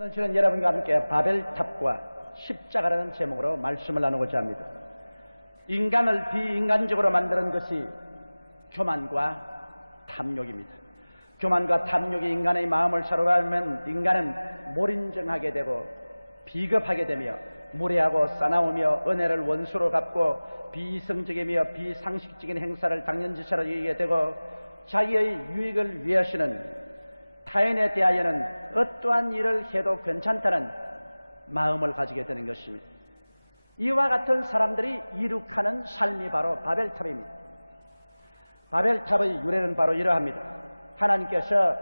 오늘 저는 여러분과 함께 바벨탑과 십자가라는 제목으로 말씀을 나누고자 합니다. 인간을 비인간적으로 만드는 것이 교만과 탐욕입니다. 교만과 탐욕이 인간의 마음을 사로잡으면 인간은 몰인정하게 되고 비겁하게 되며 무례하고 싸나우며 은혜를 원수로 갚고 비이성적이며 비상식적인 행사를 당연지사로 여기게 되고 자기의 유익을 위해서는 타인에 대하여는 어떠한 일을 해도 괜찮다는 마음을 가지게 되는 것입니다. 이와 같은 사람들이 이룩하는 삶이 바로 바벨탑입니다. 바벨탑의 유래는 바로 이러합니다. 하나님께서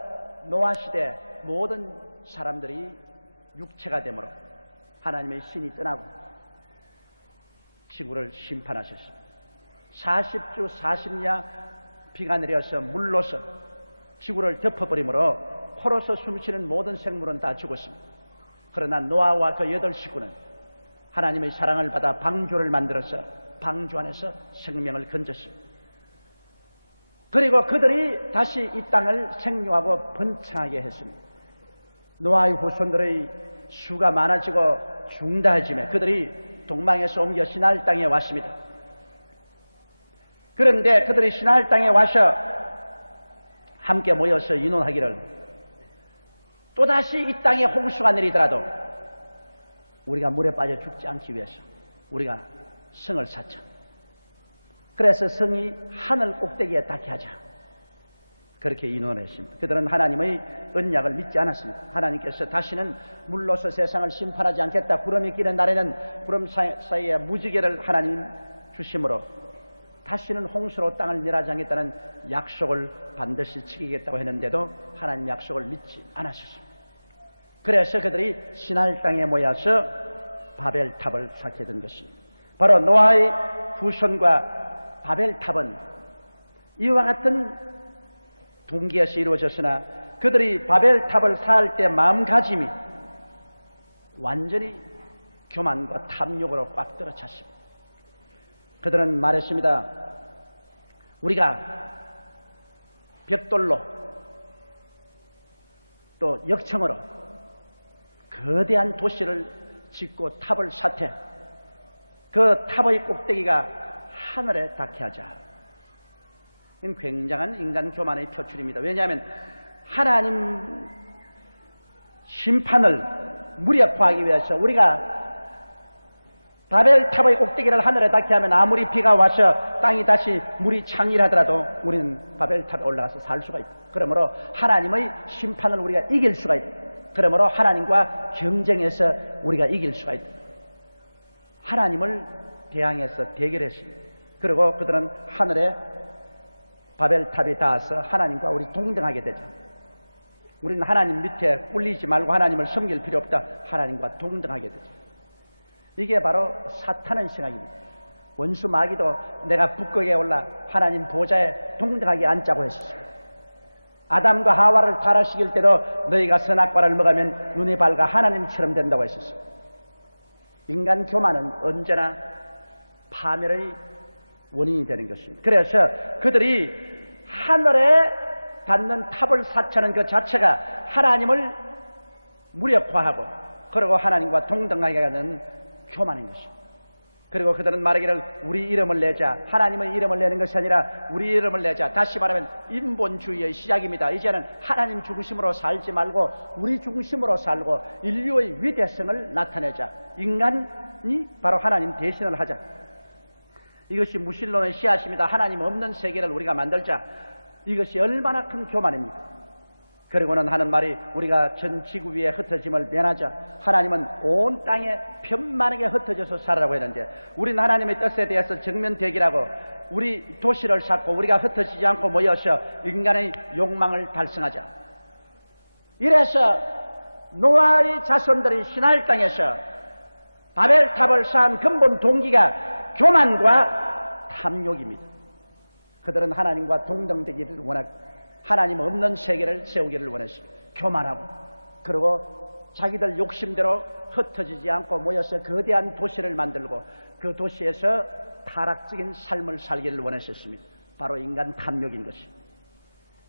노아 시대 모든 사람들이 육체가 되므로 하나님의 신이 떠나고 지구를 심판하셨습니다. 40주 40야 비가 내려서 물로서 지구를 덮어버리므로 포로서 숨쉬는 모든 생물은 다 죽었습니다. 그러나 노아와 그 8식구는 하나님의 사랑을 받아 방주를 만들어서 방주 안에서 생명을 건졌습니다. 그리고 그들이 다시 이 땅을 생육하고 번창하게 했습니다. 노아의 후손들의 수가 많아지고 중다해지며 그들이 동방에서 옮겨 시나일 땅에 왔습니다. 그런데 그들이 시나일 땅에 와서 함께 모여서 의논하기를 또다시 이 땅에 홍수가 내리더라도 우리가 물에 빠져 죽지 않기 위해서 우리가 성을 쌓자. 그래서 성이 하늘 꼭대기에 닿게 하자. 그렇게 의논을 했습니다. 그들은 하나님의 언약을 믿지 않았습니다. 하나님께서 다시는 물로서 세상을 심판하지 않겠다. 구름이 끼는 날에는 구름 사이에 무지개를 하나님 주심으로 다시는 홍수로 땅을 멸하지 않겠다는 약속을 반드시 지키겠다고 했는데도 하나님 약속을 믿지 않았습니다. 그래서 그들이 시나일 땅에 모여서 바벨탑을 쌓게 된 것입니다. 바로 노아의 후손과 바벨탑은 이와 같은 동기에서 이루어졌으나 그들이 바벨탑을 쌓을 때 마음가짐이 완전히 교만과 탐욕으로 꽉 들어찼습니다. 그들은 말했습니다. 우리가 벽돌로 또 역청으로 거대한 도시를 짓고 탑을 쌓되 그 탑의 꼭대기가 하늘에 닿게 하자. 이건 굉장한 인간 교만의 표출입니다. 왜냐하면 하나님 심판을 무력화하기 위해서 우리가 바벨탑의 꼭대기를 하늘에 닿게 하면 아무리 비가 와서 땅이 다시 물이 창일하더라도 우리는 바벨탑에 올라가서 살 수가 있다. 그러므로 하나님의 심판을 우리가 이길 수가 있다. 그러므로 하나님과 경쟁해서 우리가 이길 수가 있다. 하나님을 대항해서 대결했습니다. 그리고 그들은 하늘에 바벨탑에 닿아서 하나님과 우리 동등하게 되죠. 우리는 하나님 밑에 꿀리지 말고 하나님을 섬길 필요 없다. 하나님과 동등하게 되죠. 이게 바로 사탄의 생각입니다. 원수 마귀도 내가 북극에 올라 하나님 보좌에 동등하게 앉자고 했습니다. 아담과 하와를 타락시킬 때도 너희가 선악과를 먹으면 눈이 밝아 하나님처럼 된다고 했었습니다. 인간 교만은 언제나 파멸의 원인이 되는 것입니다. 그래서 그들이 하늘에 닿는 탑을 쌓자는 그 자체가 하나님을 무력화하고 그리고 하나님과 동등하게 하는 교만인 것입니다. 그리고 그들은 말하기를 우리 이름을 내자. 하나님의 이름을 내는 것이 아니라 우리 이름을 내자. 다시 말하면 인본주의의 시작입니다. 이제는 하나님 중심으로 살지 말고 우리 중심으로 살고 인류의 위대성을 나타내자. 인간이 바로 하나님 대신을 하자. 이것이 무신론의 씨앗입니다. 하나님 없는 세계를 우리가 만들자. 이것이 얼마나 큰 교만입니까? 그리고는 하는 말이 우리가 전 지구 위에 흩어짐을 면하자. 하나님은 온 땅에 편만하게 흩어져서 살아라고 했는데 우리는 하나님의 뜻에 대해서 정면대결하고 우리 도시를 쌓고 우리가 흩어지지 않고 모여서 인간의 욕망을 달성하자. 이래서 노아의 자손들이 시나일 땅에서 바벨탑을 쌓은 근본 동기가 교만과 탐욕입니다. 그들은 하나님과 동등되기를 원하고 하나님 없는 세계를 세우기를 원했습니다. 교만하고 그리고 자기들 욕심대로 흩어지지 않고 모여서 거대한 도시를 만들고 그 도시에서 타락적인 삶을 살기를 원했었습니다. 바로 인간 탐욕인 것입니다.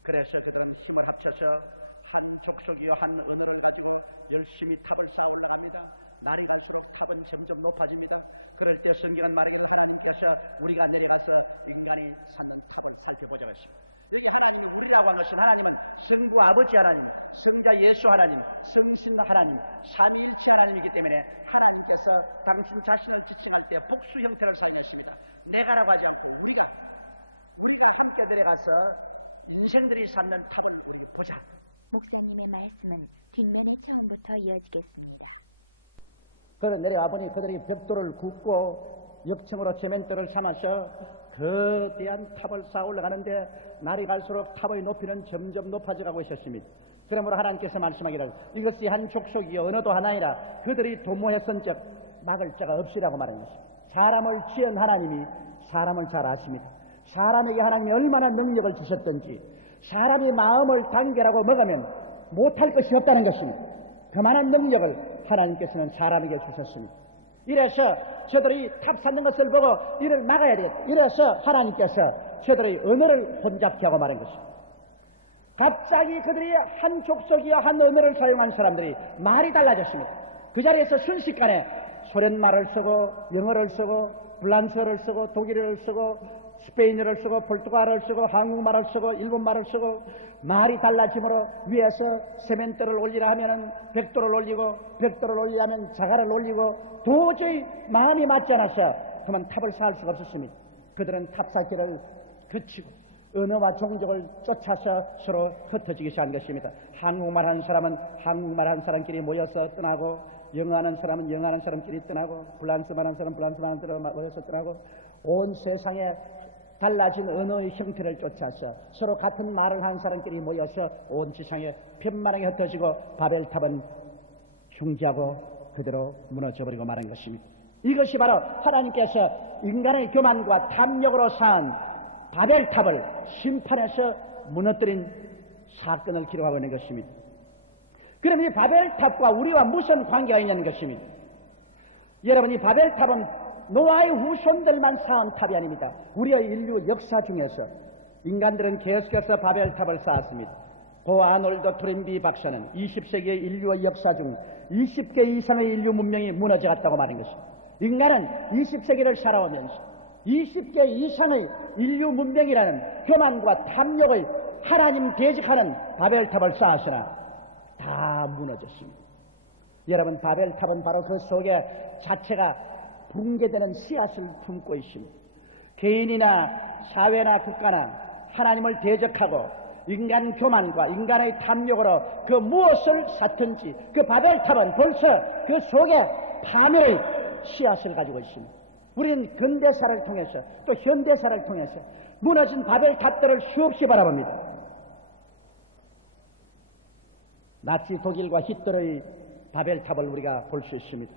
그래서 그들은 힘을 합쳐서 한 족속이요 한 언어를 가지고 열심히 탑을 쌓아 올라갑니다. 날이 갈수록 탑은 점점 높아집니다. 그럴 때 성경은 말하기를 하나님께서 우리가 내려가서 인간이 쌓는 탑을 살펴보자고 했습니다. 여기 하나님이 우리라고 한 것은 하나님은 성부 아버지 하나님, 성자 예수 하나님, 성신 하나님, 삼위일체 하나님이기 때문에 하나님께서 당신 자신을 지칭할 때 복수 형태를 사용했습니다. 내가라고 하지 않고 우리가 함께 내려가서 인생들이 쌓는 탑을 우리 보자. 목사님의 말씀은 뒷면에 처음부터 이어지겠습니다. 그래 내려와 보니 그들이 벽돌을 굽고 역청으로 세멘트를 삼아서 거대한 탑을 쌓아 올라가는데 날이 갈수록 탑의 높이는 점점 높아져가고 있었습니다. 그러므로 하나님께서 말씀하기를 이것이 한 족속이요 언어도 하나이라 그들이 도모했은즉 막을 자가 없으라고 말하는 것입니다. 사람을 지은 하나님이 사람을 잘 아십니다. 사람에게 하나님이 얼마나 능력을 주셨던지 사람이 마음을 단결하고 먹으면 못할 것이 없다는 것입니다. 그만한 능력을 하나님께서는 사람에게 주셨습니다. 이래서 저들이 탑 쌓는 것을 보고 이를 막아야 되겠다. 이래서 하나님께서 저들의 언어를 혼잡케 하고 말한 것입니다. 갑자기 그들이 한 족속이요 한 언어를 사용한 사람들이 말이 달라졌습니다. 그 자리에서 순식간에 소련말을 쓰고 영어를 쓰고 프랑스어를 쓰고 독일어를 쓰고 스페인어를 쓰고 포르투갈어를 쓰고 한국말을 쓰고 일본말을 쓰고 말이 달라짐으로 위에서 세멘트를 올리라 하면은 벽돌을 올리고 벽돌을 올리라 하면 자갈을 올리고 도저히 마음이 맞지 않아서 그만 탑을 쌓을 수가 없었습니다. 그들은 탑 쌓기를 그치고 언어와 종족을 쫓아서 서로 흩어지기 시작한 것입니다. 한국말 하는 사람은 한국말 하는 사람끼리 모여서 떠나고 영어하는 사람은 영어하는 사람끼리 떠나고 프랑스말 하는 사람은 프랑스말 하는 사람 모여서 떠나고 온 세상에 달라진 언어의 형태를 쫓아서 서로 같은 말을 하는 사람끼리 모여서 온 지상에 편만하게 흩어지고 바벨탑은 흉기하고 그대로 무너져버리고 말한 것입니다. 이것이 바로 하나님께서 인간의 교만과 탐욕으로 쌓은 바벨탑을 심판해서 무너뜨린 사건을 기록하고 있는 것입니다. 그럼 이 바벨탑과 우리와 무슨 관계가 있냐는 것입니다. 여러분, 이 바벨탑은 노아의 후손들만 쌓은 탑이 아닙니다. 우리의 인류 역사 중에서 인간들은 계속해서 바벨탑을 쌓았습니다. 고 아놀드 토렌비 박사는 20세기의 인류의 역사 중 20개 이상의 인류 문명이 무너져갔다고 말한 것입니다. 인간은 20세기를 살아오면서 20개 이상의 인류 문명이라는 교만과 탐욕의 하나님 대적하는 바벨탑을 쌓았으나 다 무너졌습니다. 여러분, 바벨탑은 바로 그 속에 자체가 붕괴되는 씨앗을 품고 있습니다. 개인이나 사회나 국가나 하나님을 대적하고 인간 교만과 인간의 탐욕으로 그 무엇을 쌓든지 그 바벨탑은 벌써 그 속에 파멸의 씨앗을 가지고 있습니다. 우리는 근대사를 통해서 또 현대사를 통해서 무너진 바벨탑들을 수없이 바라봅니다. 나치 독일과 히틀러의 바벨탑을 우리가 볼 수 있습니다.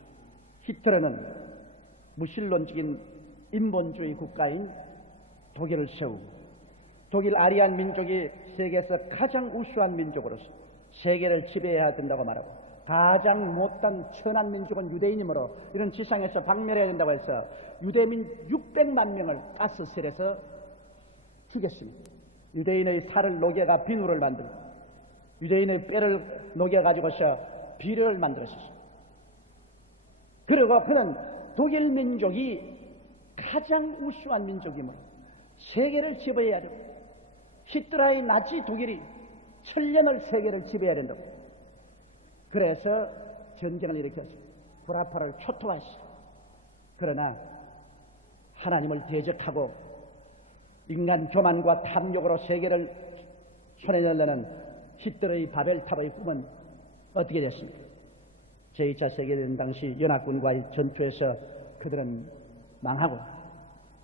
히틀러는 무신론적인 인본주의 국가인 독일을 세우고 독일 아리안 민족이 세계에서 가장 우수한 민족으로서 세계를 지배해야 된다고 말하고 가장 못한 천한 민족은 유대인이므로 이런 지상에서 박멸해야 된다고 해서 유대민 600만 명을 가스실에서 죽였습니다. 유대인의 살을 녹여가 비누를 만들고 유대인의 뼈를 녹여가지고서 비료를 만들었습니다. 그리고 그는 독일 민족이 가장 우수한 민족이므로 세계를 지배해야 되고 히틀러의 나치 독일이 천년을 세계를 지배해야 된다고 그래서 전쟁을 일으켰습니다. 구라파를 초토화했습니다. 그러나 하나님을 대적하고 인간 교만과 탐욕으로 세계를 손에 넣으려는 히틀러의 바벨탑의 꿈은 어떻게 됐습니까? 제2차 세계대전 당시 연합군과의 전투에서 그들은 망하고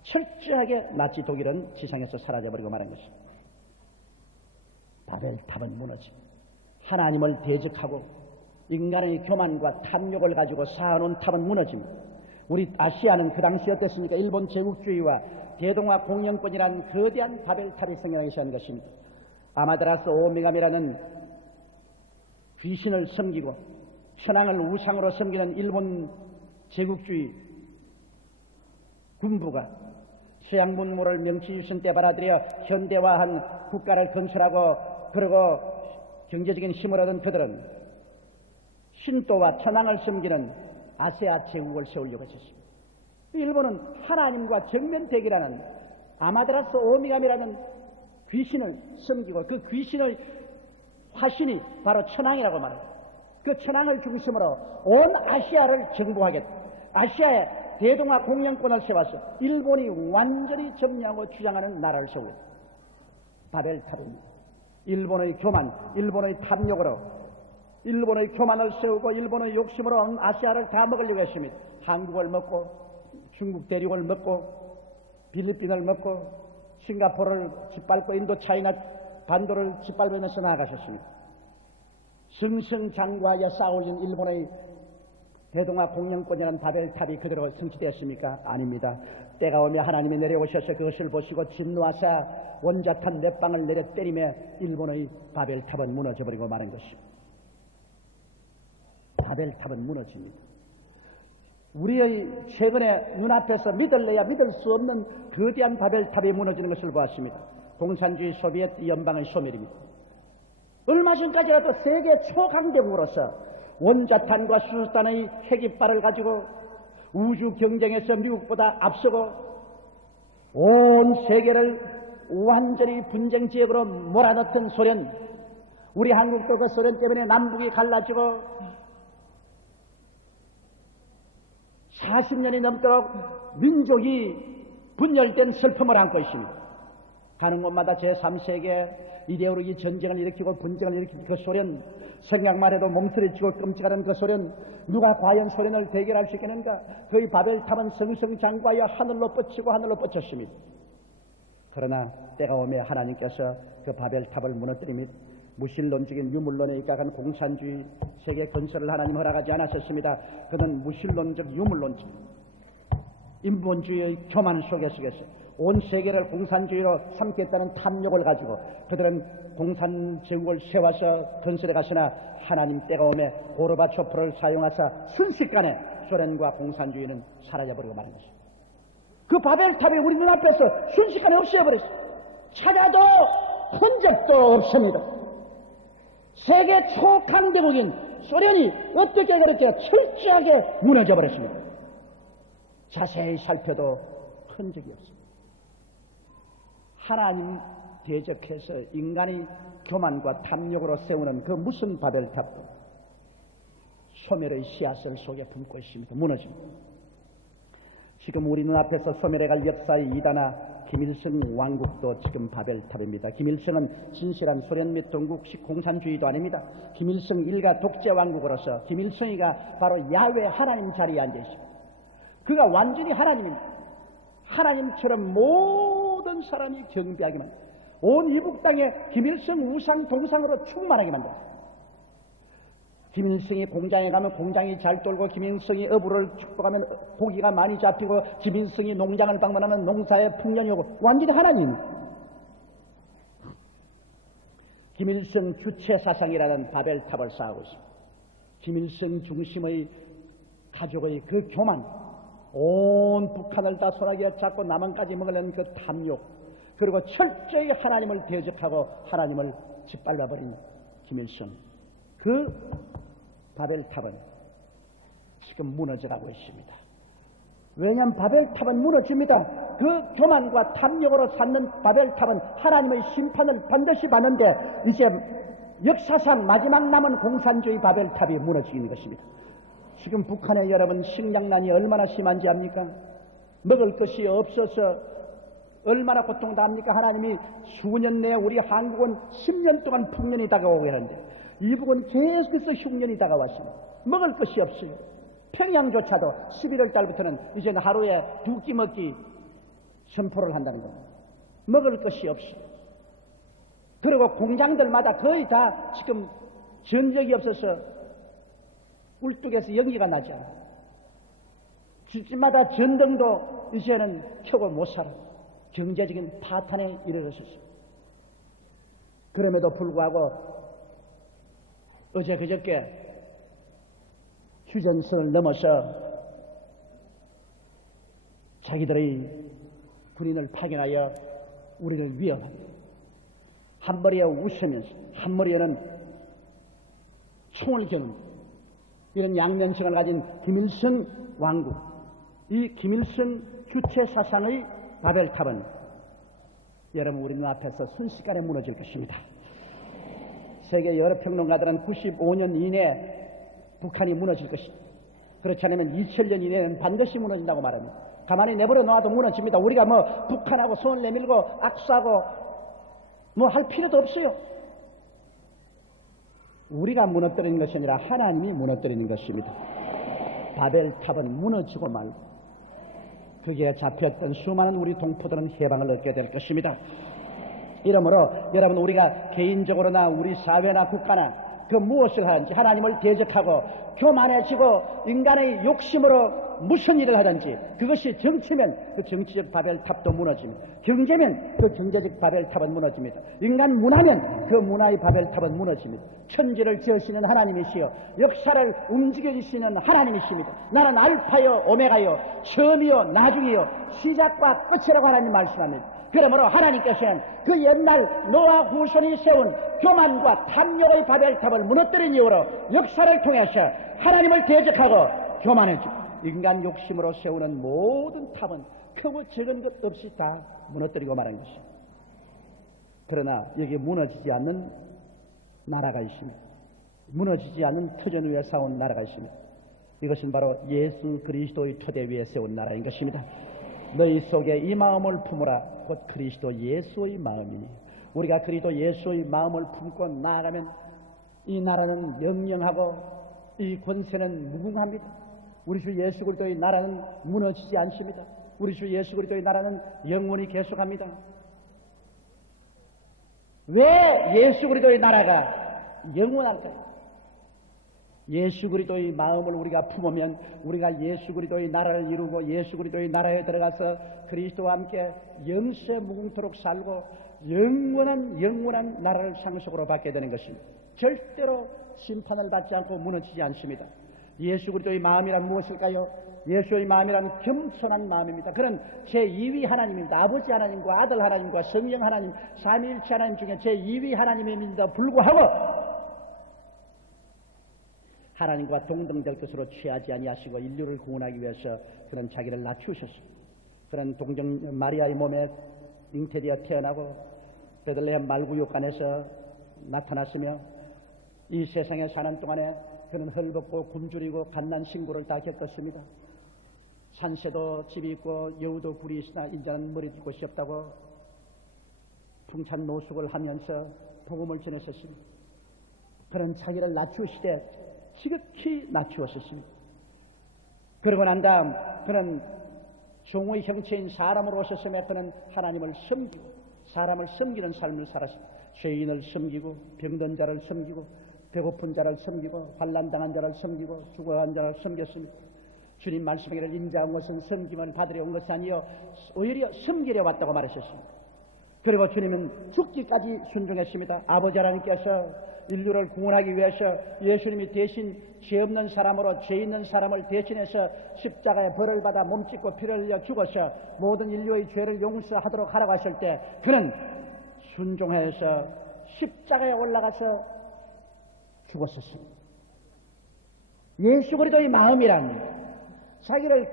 철저하게 나치 독일은 지상에서 사라져버리고 말한 것입니다. 바벨탑은 무너집니다. 하나님을 대적하고 인간의 교만과 탐욕을 가지고 쌓아놓은 탑은 무너집니다. 우리 아시아는 그 당시 어땠습니까? 일본 제국주의와 대동아 공영권이라는 거대한 바벨탑이 생겨나기 시작한 것입니다. 아마테라스 오미가미라는 귀신을 섬기고 천황을 우상으로 섬기는 일본 제국주의 군부가 서양 문물을 명치유신 때 받아들여 현대화한 국가를 건설하고 그리고 경제적인 힘을 얻은 그들은 신도와 천황을 섬기는 아세아 제국을 세우려고 했습니다. 일본은 하나님과 정면 대결하는 아마테라스 오미가미라는 귀신을 섬기고 그 귀신의 화신이 바로 천황이라고 말합니다. 그 천황을 중심으로 온 아시아를 정복하겠다. 아시아에 대동아 공영권을 세워서 일본이 완전히 점령하고 주장하는 나라를 세우겠다. 바벨탑입니다. 일본의 교만, 일본의 탐욕으로 일본의 교만을 세우고 일본의 욕심으로 아시아를 다 먹으려고 했습니다. 한국을 먹고 중국 대륙을 먹고 필리핀을 먹고 싱가포르를 짓밟고 인도 차이나 반도를 짓밟으면서 나아가셨습니다. 승승장구하여 쌓아올린 일본의 대동아 공영권이라는 바벨탑이 그대로 성취되었습니까? 아닙니다. 때가 오며 하나님이 내려오셔서 그것을 보시고 진노하사 원자탄 몇 방을 내려 때리며 일본의 바벨탑은 무너져버리고 마는 것입니다. 바벨탑은 무너집니다. 우리의 최근에 눈앞에서 믿을래야 믿을 수 없는 거대한 바벨탑이 무너지는 것을 보았습니다. 공산주의 소비에트 연방의 소멸입니다. 얼마 전까지라도 세계 초강대국으로서 원자탄과 수소탄의 핵이빨을 가지고 우주 경쟁에서 미국보다 앞서고 온 세계를 완전히 분쟁 지역으로 몰아넣던 소련, 우리 한국도 그 소련 때문에 남북이 갈라지고 40년이 넘도록 민족이 분열된 슬픔을 안고 있습니다. 가는 곳마다 제3세계 이데올로기 전쟁을 일으키고 분쟁을 일으킨 그 소련, 생각만 해도 몸서리치고 끔찍하는 그 소련, 누가 과연 소련을 대결할 수 있겠는가? 그의 바벨탑은 승승장구하여 하늘로 뻗치고 하늘로 뻗쳤습니다. 그러나 때가 오며 하나님께서 그 바벨탑을 무너뜨립니다. 무신론적인 유물론에 입각한 공산주의 세계 건설을 하나님 허락하지 않았었습니다. 그는 무신론적 유물론적 인본주의의 교만 속에서 온 세계를 공산주의로 삼겠다는 탐욕을 가지고 그들은 공산 제국을 세워서 건설해 가시나 하나님 때가 오매 고르바초프를 사용하사 순식간에 소련과 공산주의는 사라져버리고 마는 것입니다. 그 바벨탑이 우리 눈앞에서 순식간에 없애버렸어요. 찾아도 흔적도 없습니다. 세계 초강대국인 소련이 어떻게 그렇게 철저하게 무너져 버렸습니까? 자세히 살펴도 흔적이 없습니다. 하나님 대적해서 인간이 교만과 탐욕으로 세우는 그 무슨 바벨탑도 소멸의 씨앗을 속에 품고 있습니다. 무너집니다. 지금 우리 눈앞에서 소멸해갈 역사의 이단아 김일성 왕국도 지금 바벨탑입니다. 김일성은 진실한 소련 및 동국식 공산주의도 아닙니다. 김일성 일가 독재 왕국으로서 김일성이가 바로 야훼 하나님 자리에 앉아 있습니다. 그가 완전히 하나님입니다. 하나님처럼 모든 사람이 경배하게 만듭니다. 온 이북 땅에 김일성 우상 동상으로 충만하게 만듭니다. 김일성이 공장에 가면 공장이 잘 돌고, 김일성이 어부를 축복하면 고기가 많이 잡히고, 김일성이 농장을 방문하면 농사에 풍년이 오고, 완전히 하나님. 김일성 주체사상이라는 바벨탑을 쌓고 있습니다. 김일성 중심의 가족의 그 교만, 온 북한을 다 손아귀에 잡고 남한까지 먹으려는 그 탐욕, 그리고 철저히 하나님을 대적하고 하나님을 짓밟아버린 김일성, 그 바벨탑은 지금 무너져가고 있습니다. 왜냐하면 바벨탑은 무너집니다. 그 교만과 탐욕으로 쌓는 바벨탑은 하나님의 심판을 반드시 받는데, 이제 역사상 마지막 남은 공산주의 바벨탑이 무너지는 것입니다. 지금 북한의 여러분 식량난이 얼마나 심한지 압니까? 먹을 것이 없어서 얼마나 고통당합니까? 하나님이 수년 내에 우리 한국은 10년 동안 풍년이 다가오게 하는데, 이북은 계속해서 흉년이 다가왔습니다. 먹을 것이 없어요. 평양조차도 11월 달부터는 이제는 하루에 2끼 먹기 선포를 한다는 겁니다. 먹을 것이 없어요. 그리고 공장들마다 거의 다 지금 전적이 없어서 울뚝에서 연기가 나지 않아요. 집집마다 전등도 이제는 켜고 못 살아. 경제적인 파탄에 이르렀었어요. 그럼에도 불구하고 어제 그저께 휴전선을 넘어서 자기들의 군인을 파견하여 우리를 위협합니다. 한 머리에 웃으면서 한 머리에는 총을 겨눈 이런 양면성을 가진 김일성 왕국, 이 김일성 주체 사상의 바벨탑은 여러분 우리 눈앞에서 순식간에 무너질 것입니다. 세계 여러 평론가들은 95년 이내에 북한이 무너질 것입니다. 그렇지 않으면 2000년 이내에는 반드시 무너진다고 말합니다. 가만히 내버려 놔도 무너집니다. 우리가 뭐 북한하고 손을 내밀고 악수하고 뭐 할 필요도 없어요. 우리가 무너뜨리는 것이 아니라 하나님이 무너뜨리는 것입니다. 바벨탑은 무너지고 말고 거기에 잡혔던 수많은 우리 동포들은 해방을 얻게 될 것입니다. 이러므로 여러분 우리가 개인적으로나 우리 사회나 국가나 그 무엇을 하든지 하나님을 대적하고 교만해지고 인간의 욕심으로 무슨 일을 하든지 그것이 정치면 그 정치적 바벨탑도 무너집니다. 경제면 그 경제적 바벨탑은 무너집니다. 인간 문화면 그 문화의 바벨탑은 무너집니다. 천지를 지으시는 하나님이시여 역사를 움직여주시는 하나님이십니다. 나는 알파요 오메가요 처음이요 나중이요 시작과 끝이라고 하나님 말씀합니다. 그러므로 하나님께서는 그 옛날 노아 후손이 세운 교만과 탐욕의 바벨탑을 무너뜨린 이후로 역사를 통해서 하나님을 대적하고 교만해지고 인간 욕심으로 세우는 모든 탑은 크고 적은 것 없이 다 무너뜨리고 말한 것입니다. 그러나 여기 무너지지 않는 나라가 있습니다. 무너지지 않는 터전 위에 세운 나라가 있습니다. 이것은 바로 예수 그리스도의 토대 위에 세운 나라인 것입니다. 너희 속에 이 마음을 품으라 곧 그리스도 예수의 마음이니 우리가 그리스도 예수의 마음을 품고 나아가면 이 나라는 영영하고 이 권세는 무궁합니다. 우리 주 예수 그리스도의 나라는 무너지지 않습니다. 우리 주 예수 그리스도의 나라는 영원히 계속합니다. 왜 예수 그리스도의 나라가 영원할까요? 예수 그리스도의 마음을 우리가 품으면 우리가 예수 그리스도의 나라를 이루고 예수 그리스도의 나라에 들어가서 그리스도와 함께 영세 무궁토록 살고 영원한 나라를 상속으로 받게 되는 것입니다. 절대로 심판을 받지 않고 무너지지 않습니다. 예수 그리스도의 마음이란 무엇일까요? 예수의 마음이란 겸손한 마음입니다. 그런 제2위 하나님입니다. 아버지 하나님과 아들 하나님과 성령 하나님 삼위일체 하나님 중에 제2위 하나님임에도 불구하고 하나님과 동등될 것으로 취하지 아니하시고 인류를 구원하기 위해서 그런 자기를 낮추셨습니다. 그런 동정 마리아의 몸에 잉태되어 태어나고 베들레헴 말구육간에서 나타났으며 이 세상에 사는 동안에 그는 헐벗고 굶주리고 갓난 신고를 다 겪었습니다. 산새도 집이 있고 여우도 굴이 있으나 인자는 머리 둘 곳이 없다고 풍찬 노숙을 하면서 복음을 전했었습니다. 그런 자기를 낮추시되 지극히 낮추었습니다. 그러고 난 다음 그는 종의 형체인 사람으로 오셨음에 그는 하나님을 섬기고 사람을 섬기는 삶을 살았습니다. 죄인을 섬기고 병든 자를 섬기고 배고픈 자를 섬기고 환난당한 자를 섬기고 죽어간 자를 섬겼습니다. 주님 말씀하기를 인자한 것은 섬김을 받으려 온 것이 아니요 오히려 섬기려 왔다고 말하셨습니다. 그리고 주님은 죽기까지 순종했습니다. 아버지 하나님께서 인류를 구원하기 위해서 예수님이 대신 죄 없는 사람으로 죄 있는 사람을 대신해서 십자가에 벌을 받아 몸짓고 피를 흘려 죽어서 모든 인류의 죄를 용서하도록 하라고 하실 때 그는 순종해서 십자가에 올라가서 죽었었습니다. 예수 그리스도의 마음이란 자기를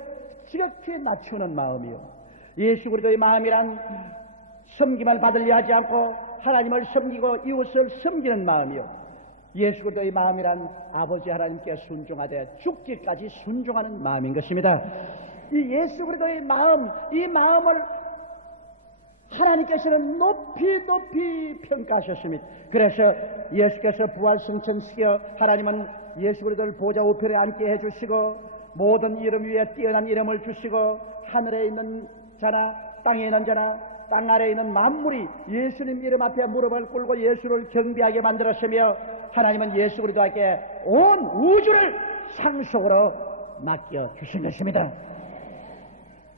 지극히 낮추는 마음이요 예수 그리스도의 마음이란 섬김을 받으려 하지 않고 하나님을 섬기고 이웃을 섬기는 마음이요 예수 그리스도의 마음이란 아버지 하나님께 순종하되 죽기까지 순종하는 마음인 것입니다. 이 예수 그리스도의 마음, 이 마음을 하나님께서는 높이 평가하셨습니다. 그래서 예수께서 부활승천시켜 하나님은 예수 그리스도를 보좌 우편에 앉게 해주시고 모든 이름 위에 뛰어난 이름을 주시고 하늘에 있는 자나 땅에 있는 자나 땅 아래에 있는 만물이 예수님 이름 앞에 무릎을 꿇고 예수를 경배하게 만들었으며 하나님은 예수 그리스도에게 온 우주를 상속으로 맡겨주신 것입니다.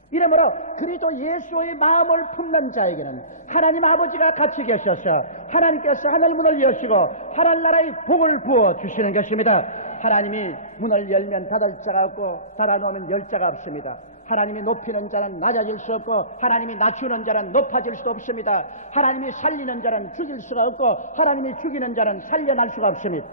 이러므로 그리스도 예수의 마음을 품는 자에게는 하나님 아버지가 같이 계셔서 하나님께서 하늘문을 여시고 하늘나라의 복을 부어주시는 것입니다. 하나님이 문을 열면 닫을 자가 없고 닫아놓으면 열 자가 없습니다. 하나님이 높이는 자는 낮아질 수 없고 하나님이 낮추는 자는 높아질 수 없습니다. 하나님이 살리는 자는 죽일 수가 없고 하나님이 죽이는 자는 살려날 수가 없습니다.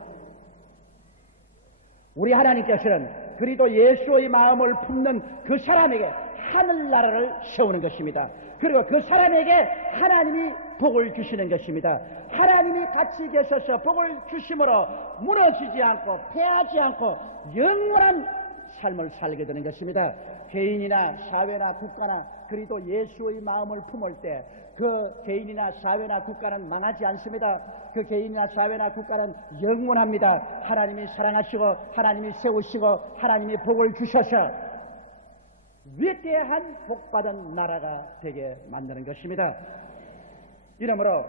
우리 하나님께서는 그리스도 예수의 마음을 품는 그 사람에게 하늘나라를 세우는 것입니다. 그리고 그 사람에게 하나님이 복을 주시는 것입니다. 하나님이 같이 계셔서 복을 주심으로 무너지지 않고 패하지 않고 영원한 삶을 살게 되는 것입니다. 개인이나 사회나 국가나 그리스도 예수의 마음을 품을 때 그 개인이나 사회나 국가는 망하지 않습니다. 그 개인이나 사회나 국가는 영원합니다. 하나님이 사랑하시고 하나님이 세우시고 하나님이 복을 주셔서 위대한 복받은 나라가 되게 만드는 것입니다. 이러므로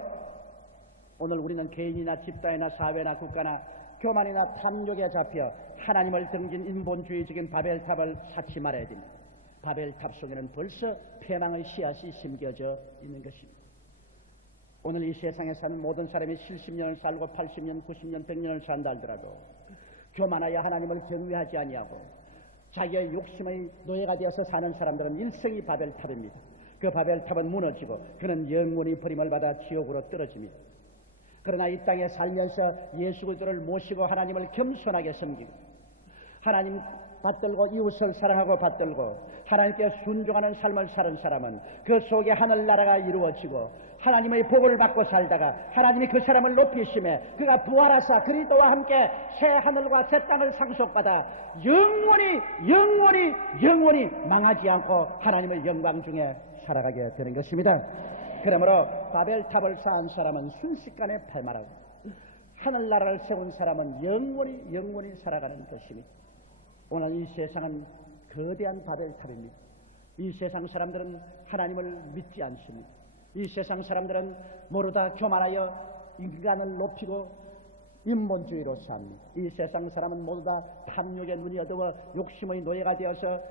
오늘 우리는 개인이나 집단이나 사회나 국가나 교만이나 탐욕에 잡혀 하나님을 등진 인본주의적인 바벨탑을 쌓지 말아야 됩니다. 바벨탑 속에는 벌써 패망의 씨앗이 심겨져 있는 것입니다. 오늘 이 세상에 사는 모든 사람이 70년을 살고 80년, 90년, 100년을 산다 하더라도 교만하여 하나님을 경외하지 아니하고 자기의 욕심의 노예가 되어서 사는 사람들은 일생이 바벨탑입니다. 그 바벨탑은 무너지고 그는 영원히 버림을 받아 지옥으로 떨어집니다. 그러나 이 땅에 살면서 예수 그리스도를 모시고 하나님을 겸손하게 섬기고 하나님 받들고 이웃을 사랑하고 받들고 하나님께 순종하는 삶을 사는 사람은 그 속에 하늘나라가 이루어지고 하나님의 복을 받고 살다가 하나님이 그 사람을 높이심에 그가 부활하사 그리스도와 함께 새 하늘과 새 땅을 상속받아 영원히 망하지 않고 하나님의 영광 중에 살아가게 되는 것입니다. 그러므로 바벨탑을 쌓은 사람은 순식간에 패말하고 하늘나라를 세운 사람은 영원히 살아가는 것입니다. 오늘 이 세상은 거대한 바벨탑입니다. 이 세상 사람들은 하나님을 믿지 않습니다. 이 세상 사람들은 모르다 교만하여 인간을 높이고 인본주의로 삽니다. 이 세상 사람은 모두 다 탐욕의 눈이 어두워 욕심의 노예가 되어서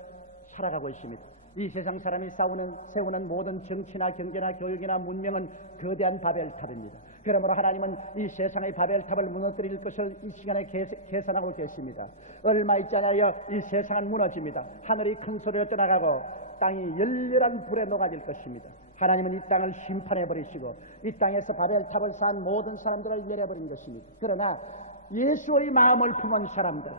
살아가고 있습니다. 이 세상 사람이 세우는 모든 정치나 경제나 교육이나 문명은 거대한 바벨탑입니다. 그러므로 하나님은 이 세상의 바벨탑을 무너뜨릴 것을 이 시간에 계산하고 계십니다. 얼마 있지 않아요 이 세상은 무너집니다. 하늘이 큰 소리로 떠나가고 땅이 열렬한 불에 녹아질 것입니다. 하나님은 이 땅을 심판해버리시고 이 땅에서 바벨탑을 쌓은 모든 사람들을 멸해버린 것입니다. 그러나 예수의 마음을 품은 사람들,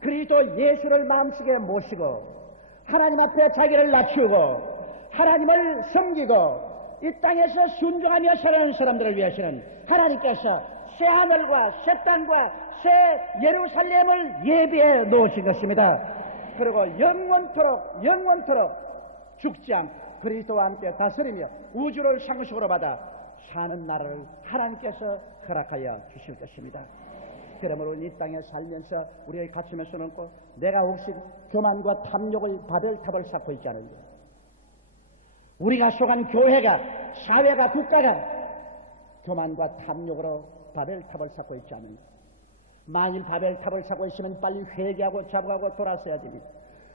그리스도 예수를 마음속에 모시고 하나님 앞에 자기를 낮추고 하나님을 섬기고 이 땅에서 순종하며 살아가는 사람들을 위해서는 하나님께서 새 하늘과 새 땅과 새 예루살렘을 예비해 놓으신 것입니다. 그리고 영원토록 죽지 않고 그리스도와 함께 다스리며 우주를 상속으로 받아 사는 나라를 하나님께서 허락하여 주실 것입니다. 그러므로 이 땅에 살면서 우리의 가슴에 손을 얹고 내가 혹시 교만과 탐욕의 바벨탑을 쌓고 있지 않은가? 우리가 속한 교회가, 사회가, 국가가 교만과 탐욕으로 바벨탑을 쌓고 있지 않은가? 만일 바벨탑을 쌓고 있으면 빨리 회개하고 자복하고 돌아서야 됩니다.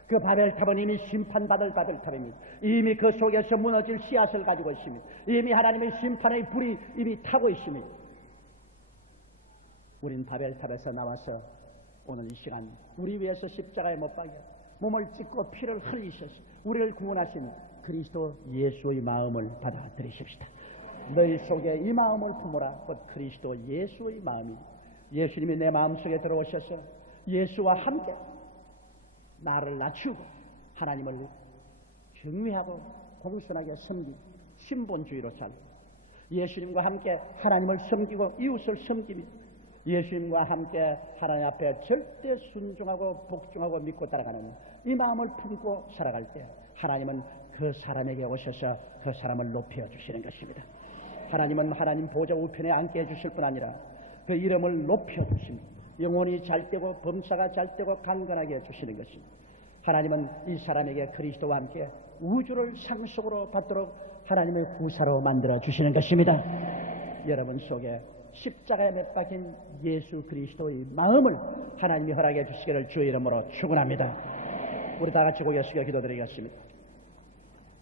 그 바벨탑은 이미 심판받을 바벨탑입니다. 이미 그 속에서 무너질 씨앗을 가지고 있습니다. 이미 하나님의 심판의 불이 이미 타고 있습니다. 우린 바벨탑에서 나와서 오늘 이 시간 우리 위해서 십자가에 못 박여 몸을 찢고 피를 흘리셔서 우리를 구원하신 그리스도 예수의 마음을 받아들이십시다. 너희 속에 이 마음을 품으라. 곧 그리스도 예수의 마음이 예수님이 내 마음속에 들어오셔서 예수와 함께 나를 낮추고 하나님을 경외하고 공손하게 섬기고 신본주의로 살고 예수님과 함께 하나님을 섬기고 이웃을 섬기며 예수님과 함께 하나님 앞에 절대 순종하고 복종하고 믿고 따라가는 이 마음을 품고 살아갈 때 하나님은 그 사람에게 오셔서 그 사람을 높여 주시는 것입니다. 하나님은 하나님 보좌 우편에 앉게 해주실 뿐 아니라 그 이름을 높여 주십니다. 영혼이 잘되고 범사가 잘되고 강건하게 해주시는 것입니다. 하나님은 이 사람에게 그리스도와 함께 우주를 상속으로 받도록 하나님의 후사로 만들어 주시는 것입니다. 여러분 속에 십자가에 못 박힌 예수 그리스도의 마음을 하나님이 허락해 주시기를 주의 이름으로 축원합니다. 우리 다 같이 고개 숙여 기도드리겠습니다.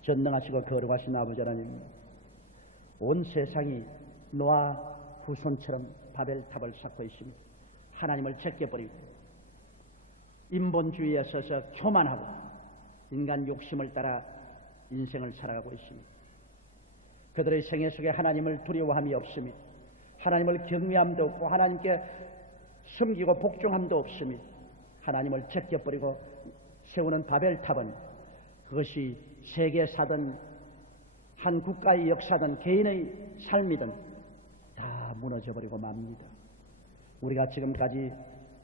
전능하시고 거룩하신 아버지 하나님, 온 세상이 노아 후손처럼 바벨탑을 쌓고 있습니다. 하나님을 제껴버리고 인본주의에 서서 교만하고 인간 욕심을 따라 인생을 살아가고 있습니다. 그들의 생애 속에 하나님을 두려워함이 없습니다. 하나님을 경외함도 없고 하나님께 섬기고 복종함도 없습니다. 하나님을 제껴버리고 세우는 바벨탑은 그것이 세계사든 한 국가의 역사든 개인의 삶이든 다 무너져버리고 맙니다. 우리가 지금까지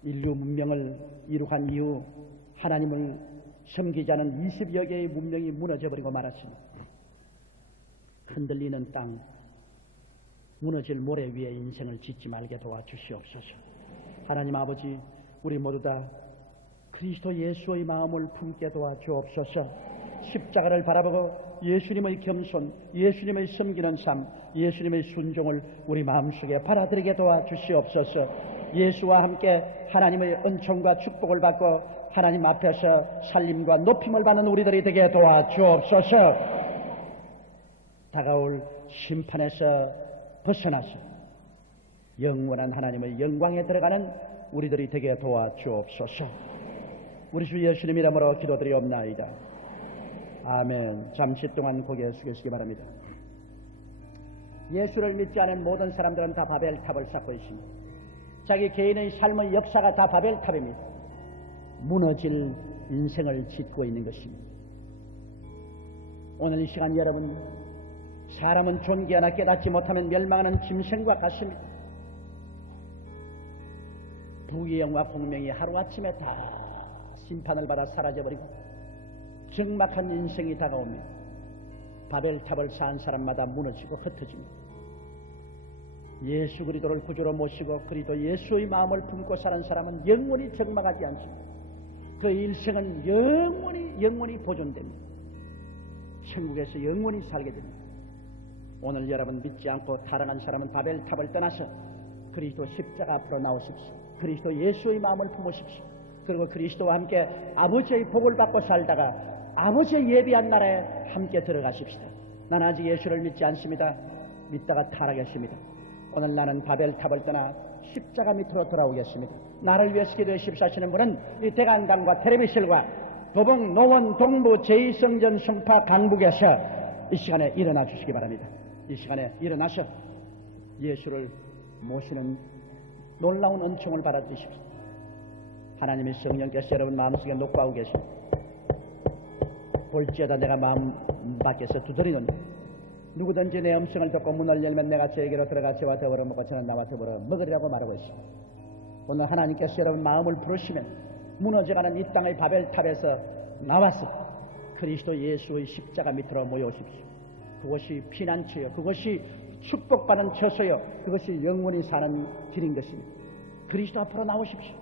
인류 문명을 이룩한 이후 하나님을 섬기지 않은 20여 개의 문명이 무너져버리고 말았습니다. 흔들리는 땅, 무너질 모래 위에 인생을 짓지 말게 도와주시옵소서. 하나님 아버지, 우리 모두 다 그리스도 예수의 마음을 품게 도와주옵소서. 십자가를 바라보고 예수님의 겸손, 예수님의 섬기는 삶, 예수님의 순종을 우리 마음속에 받아들이게 도와주시옵소서. 예수와 함께 하나님의 은총과 축복을 받고 하나님 앞에서 살림과 높임을 받는 우리들이 되게 도와주옵소서. 다가올 심판에서 벗어나서 영원한 하나님의 영광에 들어가는 우리들이 되게 도와주옵소서. 우리 주 예수님 이름으로 기도드리옵나이다. 아멘. 잠시 동안 고개 숙이시기 바랍니다. 예수를 믿지 않은 모든 사람들은 다 바벨탑을 쌓고 있습니다. 자기 개인의 삶의 역사가 다 바벨탑입니다. 무너질 인생을 짓고 있는 것입니다. 오늘 이 시간 여러분, 사람은 존귀하나 깨닫지 못하면 멸망하는 짐승과 같습니다. 부귀영화 공명이 하루아침에 다 심판을 받아 사라져버리고 적막한 인생이 다가옵니다. 바벨탑을 쌓은 사람마다 무너지고 흩어집니다. 예수 그리스도를 구주로 모시고 그리스도 예수의 마음을 품고 사는 사람은 영원히 적막하지 않습니다. 그 일생은 영원히 보존됩니다. 천국에서 영원히 살게 됩니다. 오늘 여러분 믿지 않고 타락한 사람은 바벨탑을 떠나서 그리스도 십자가 앞으로 나오십시오. 그리스도 예수의 마음을 품으십시오. 그리고 그리스도와 함께 아버지의 복을 받고 살다가 아버지의 예비한 나라에 함께 들어가십시다. 나는 아직 예수를 믿지 않습니다. 믿다가 타락했습니다. 오늘 나는 바벨탑을 떠나 십자가 밑으로 돌아오겠습니다. 나를 위해 기도하십시오 하시는 분은 이 대간당과 텔레비실과 도봉, 노원, 동부, 제2성전, 송파, 강북에서 이 시간에 일어나 주시기 바랍니다. 이 시간에 일어나셔 예수를 모시는 놀라운 은총을 받아주십시오. 하나님의 성령께서 여러분 마음속에 녹고하고 계십니다. 볼지어다 내가 마음 밖에서 두드리는데 누구든지 내 음성을 듣고 문을 열면 내가 저에게로 들어가 저와 더불어 먹고 저는 나와 더불어 먹으리라고 말하고 있습니다. 오늘 하나님께서 여러분 마음을 부르시면 무너져가는 이 땅의 바벨탑에서 나와서 그리스도 예수의 십자가 밑으로 모여오십시오. 그것이 피난처요, 그것이 축복받는 처소요, 그것이 영원히 사는 길인 것입니다. 그리스도 앞으로 나오십시오.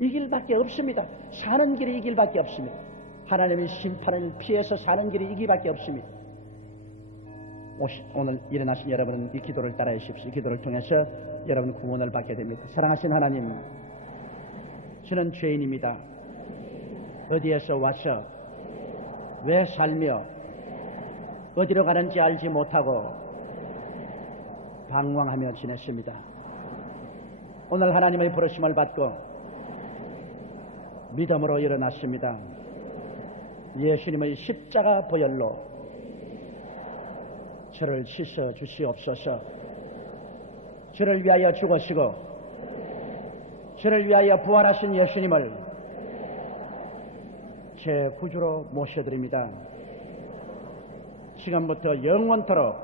이 길밖에 없습니다. 사는 길이 이 길밖에 없습니다. 하나님의 심판을 피해서 사는 길이 이 길밖에 없습니다. 오늘 일어나신 여러분은 이 기도를 따라해 주십시오. 이 기도를 통해서 여러분 구원을 받게 됩니다. 사랑하신 하나님, 저는 죄인입니다. 어디에서 와서 왜 살며 어디로 가는지 알지 못하고 방황하며 지냈습니다. 오늘 하나님의 부르심을 받고 믿음으로 일어났습니다. 예수님의 십자가 보혈로 저를 씻어 주시옵소서. 저를 위하여 죽으시고 저를 위하여 부활하신 예수님을 제 구주로 모셔드립니다. 지금부터 영원토록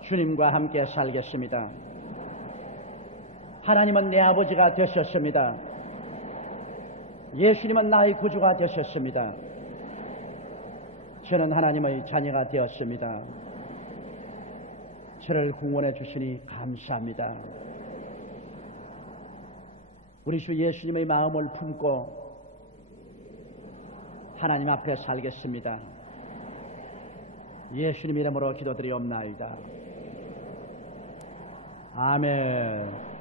주님과 함께 살겠습니다. 하나님은 내 아버지가 되셨습니다. 예수님은 나의 구주가 되셨습니다. 저는 하나님의 자녀가 되었습니다. 저를 구원해 주시니 감사합니다. 우리 주 예수님의 마음을 품고 하나님 앞에 살겠습니다. 예수님 이름으로 기도드리옵나이다. 아멘.